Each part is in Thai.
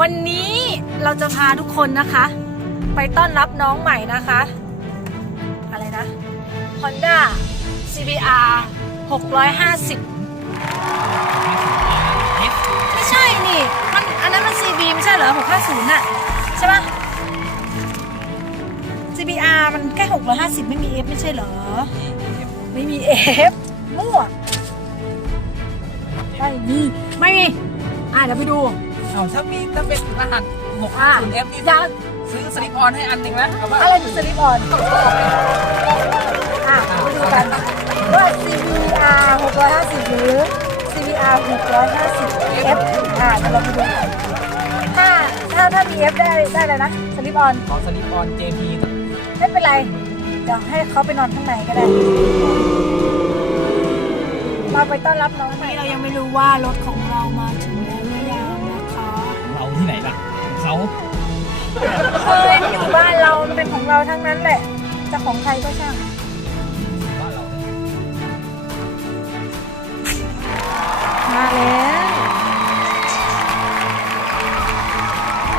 วันนี้เราจะพาทุกคนนะคะ ไปต้อนรับน้องใหม่นะคะ อะไรนะ Honda CBR 650 ไม่ใช่นี่ มันอันนั้นมัน CB ไม่ใช่เหรอ 650น่ะ ใช่ปะ CBR มันแค่ 650 ไม่มี F ไม่ใช่เหรอ ไม่มี F มั่วไม่มี ไม่มี อะเดี๋ยวไปดู เอาถ้ามีถ้าเป็นรหัส6อะ5 0 F นี่ยัง ซื้อสลิปออนให้อันหนึ่งนะกับว่าอะไรคือสลิปออนอะไปดูกันว่า CBR 650 หรือ CBR 650 F อะเดี๋ยวเราไปดูกันถ้าถ้าถ้ามี F ได้ได้เลยนะสลิปออน ของสลิปออน JP ไม่เป็นไร เดี๋ยวให้เขาไปนอนข้างในก็ได้ เราไปต้อนรับน้องนี้เรายังไม่รู้ว่ารถของเรา เขาเคยอยู่บ้านเรามันเป็นของเราทั้งนั้นแหละ จะของใครก็ช่างบ้านเราเนี่ยมาแล้ว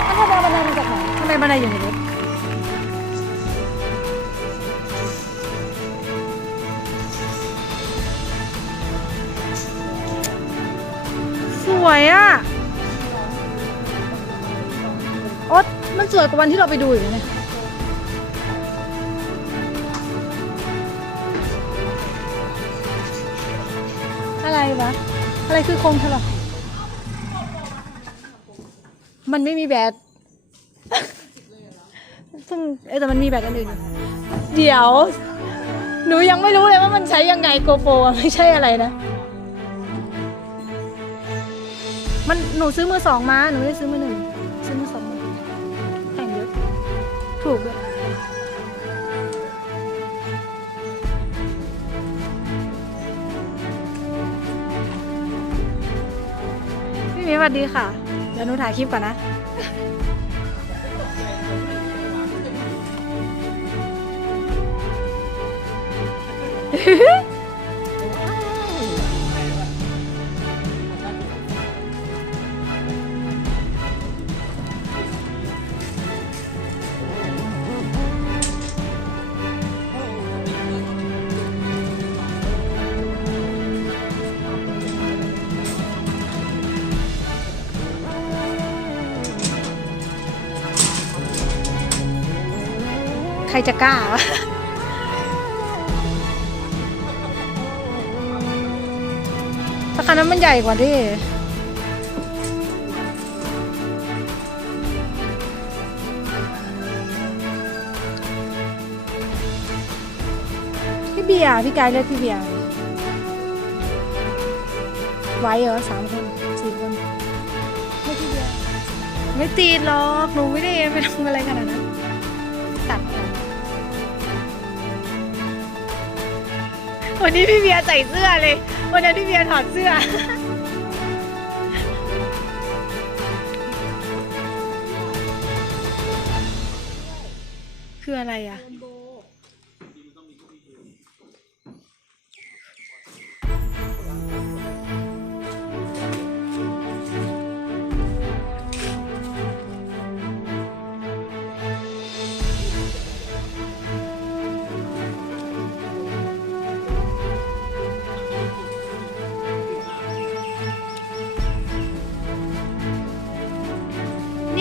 แล้วทำไมบันไดมาจากไหนทำไมบันไดอยู่ในรถสวยอะ โอ๊ตมันสวยกว่าวันที่เราไปดูอยู่นะเนี่ยอะไรวะ อะไรคือโคงถลอกมันไม่มีแบตซึ่งเอ้ยแต่มันมีแบตอันอื่นอยู่เดี๋ยว หนูยังไม่รู้เลยว่ามันใช้ยังไงโกโปรไม่ใช่อะไรนะ มันหนูซื้อมือสองมา หนูไม่ได้ซื้อมือหนึ่ง ถูกด้วยพี่เมย์สวัสดีค่ะ เดี๋ยวหนูถ่ายคลิปก่อนนะใรจะกล้าวะแต่คันนั้นมันใหญ่กว่าดิพี่เบียร์พี่กายเรียกพี่เบียร์ไว้เหรอสามคนสี่คนไม่พี่เบียร์ไม่ตีหรอกหนูไม่ได้ไปทำอะไรขนาดนั้น วันนี้พี่เบียร์ใส่เสื้อเลย วันนั้นพี่เบียร์ถอดเสื้อ คืออะไรอะ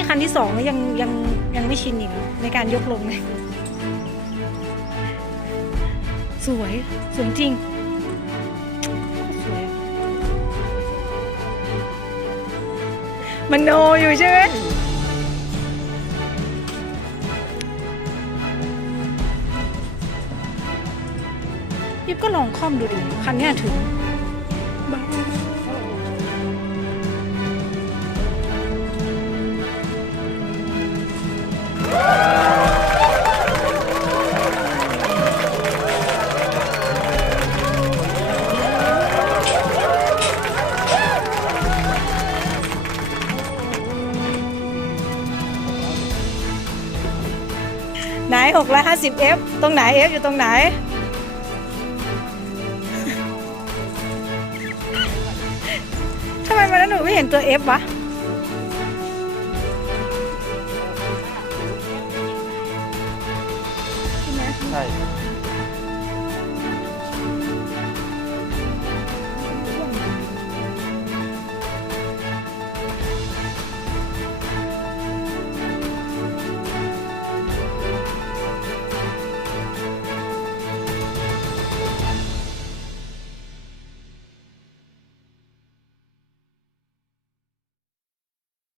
คันที่สองยังยังยังไม่ชินอีกในการยกลงเลยสวย สวยจริงสวยมันโนอยู่ใช่ไหมยิบก็ลองคล่อมดูดิ คันนี้ถึง ไหนหกร้อยห้าสิบเตรงไหน f อยู่ตรงไหน ทำไมมันนั้นหนูไม่เห็นตัว f วะใช่